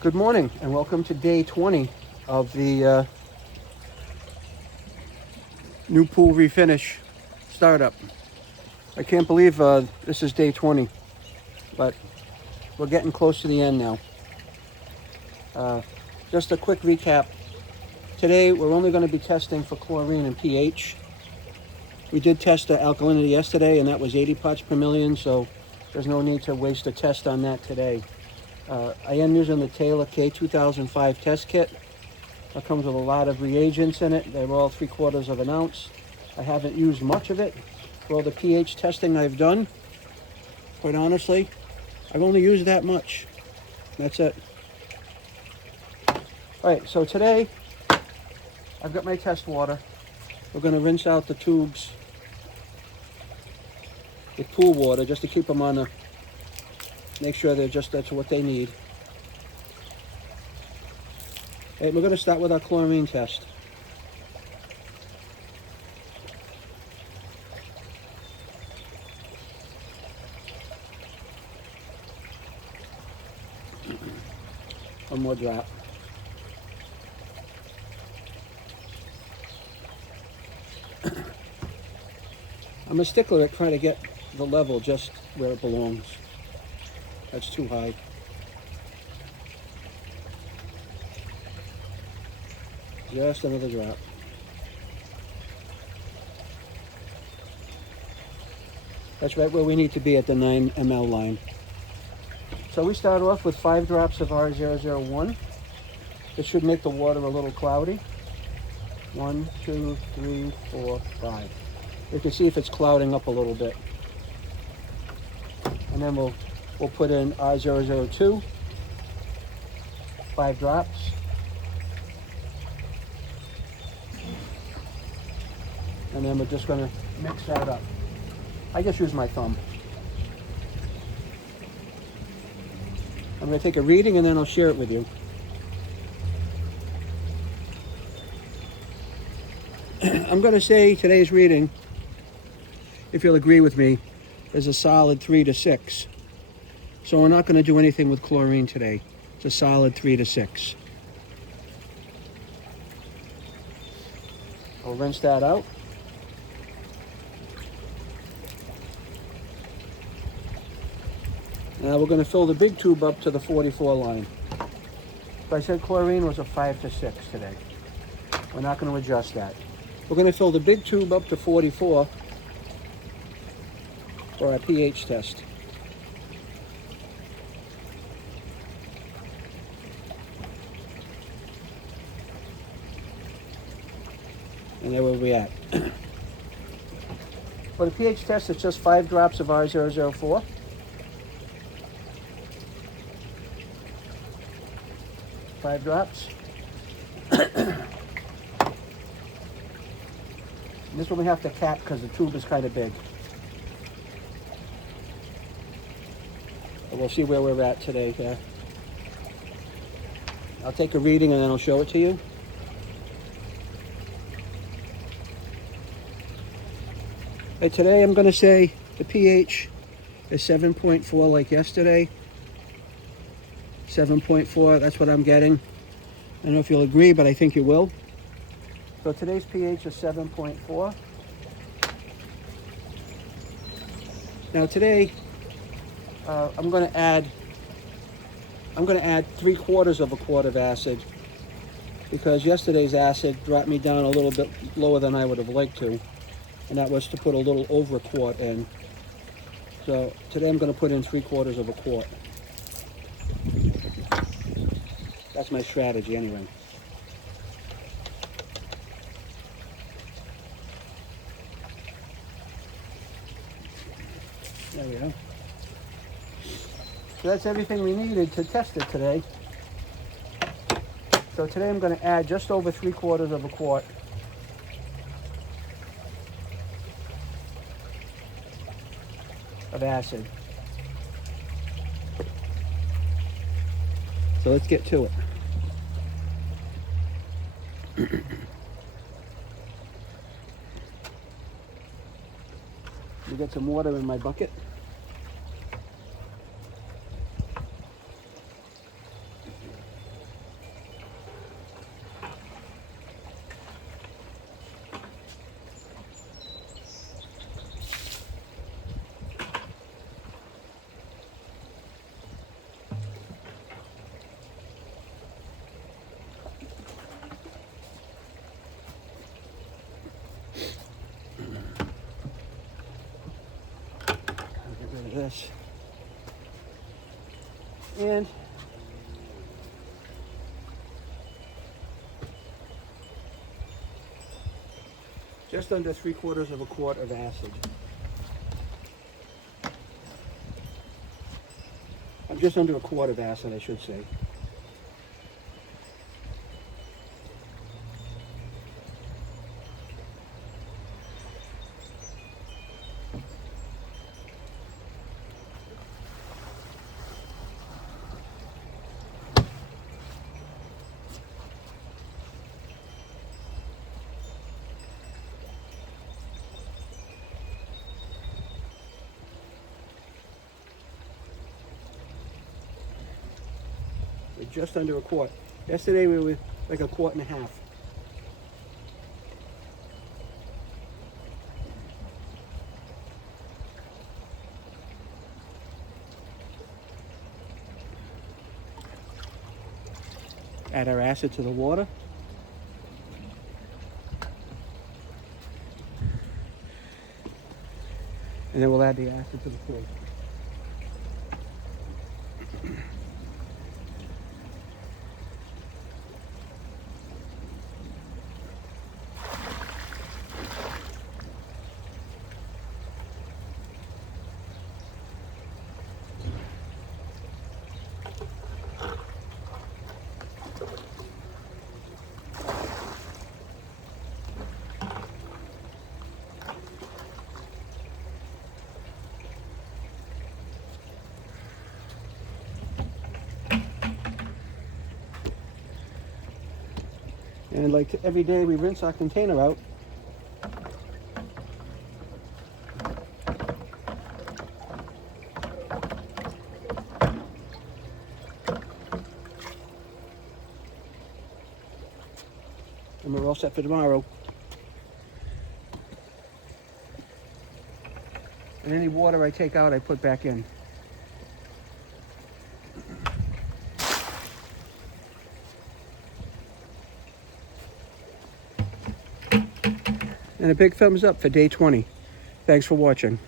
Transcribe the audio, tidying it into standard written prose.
Good morning and welcome to day 20 of the new pool refinish startup. I can't believe this is day 20, but we're getting close to the end now. Just a quick recap. Today we're only going to be testing for chlorine and pH. We did test the alkalinity yesterday and that was 80 parts per million, so there's no need to waste a test on that today. I am using the Taylor K2005 test kit. It comes with a lot of reagents in it. They're all 3/4 of an ounce. I haven't used much of it for all the pH testing I've done. Quite honestly, I've only used that much. That's it. All right, so today I've got my test water. We're going to rinse out the tubes with pool water just to keep them on a, make sure that's what they need. And we're going to start with our chlorine test. One more drop. I'm a stickler at trying to get the level just where it belongs. That's too high. Just another drop. That's right where we need to be at the 9 ml line. So we start off with 5 drops of R001. This should make the water a little cloudy. 1, 2, 3, 4, 5. You can see if it's clouding up a little bit. And then we'll put in R002, 5 drops. And then we're just going to mix that up. I just use my thumb. I'm going to take a reading and then I'll share it with you. I'm going to say today's reading, if you'll agree with me, is a solid 3 to 6. So we're not going to do anything with chlorine today. It's a solid 3 to 6. I'll rinse that out. Now we're going to fill the big tube up to the 44 line. So I said chlorine was a 5 to 6 today. We're not going to adjust that. We're going to fill the big tube up to 44 for our pH test. And there we'll be at. For the pH test, it's just 5 drops of R004. Five drops. This one we have to cap because the tube is kind of big. But we'll see where we're at today here. I'll take a reading and then I'll show it to you. And today I'm going to say the pH is 7.4 like yesterday. 7.4, that's what I'm getting. I don't know if you'll agree, but I think you will. So today's pH is 7.4. Now today, I'm going to add 3/4 of a quart of acid because yesterday's acid dropped me down a little bit lower than I would have liked to, and that was to put a little over a quart in. So today I'm going to put in 3/4 of a quart. That's my strategy anyway. There we go. So that's everything we needed to test it today. So today I'm going to add just over 3/4 of a quart. Of acid. So let's get to it. We get some water in my bucket. this. And just under 3/4 of a quart of acid. Just under a quart of acid, I should say. Just under a quart. Yesterday we were like a quart and a half. Add our acid to the water. And then we'll add the acid to the quart. And like every day we rinse our container out. And we're all set for tomorrow. And any water I take out, I put back in. And a big thumbs up for day 20. Thanks for watching.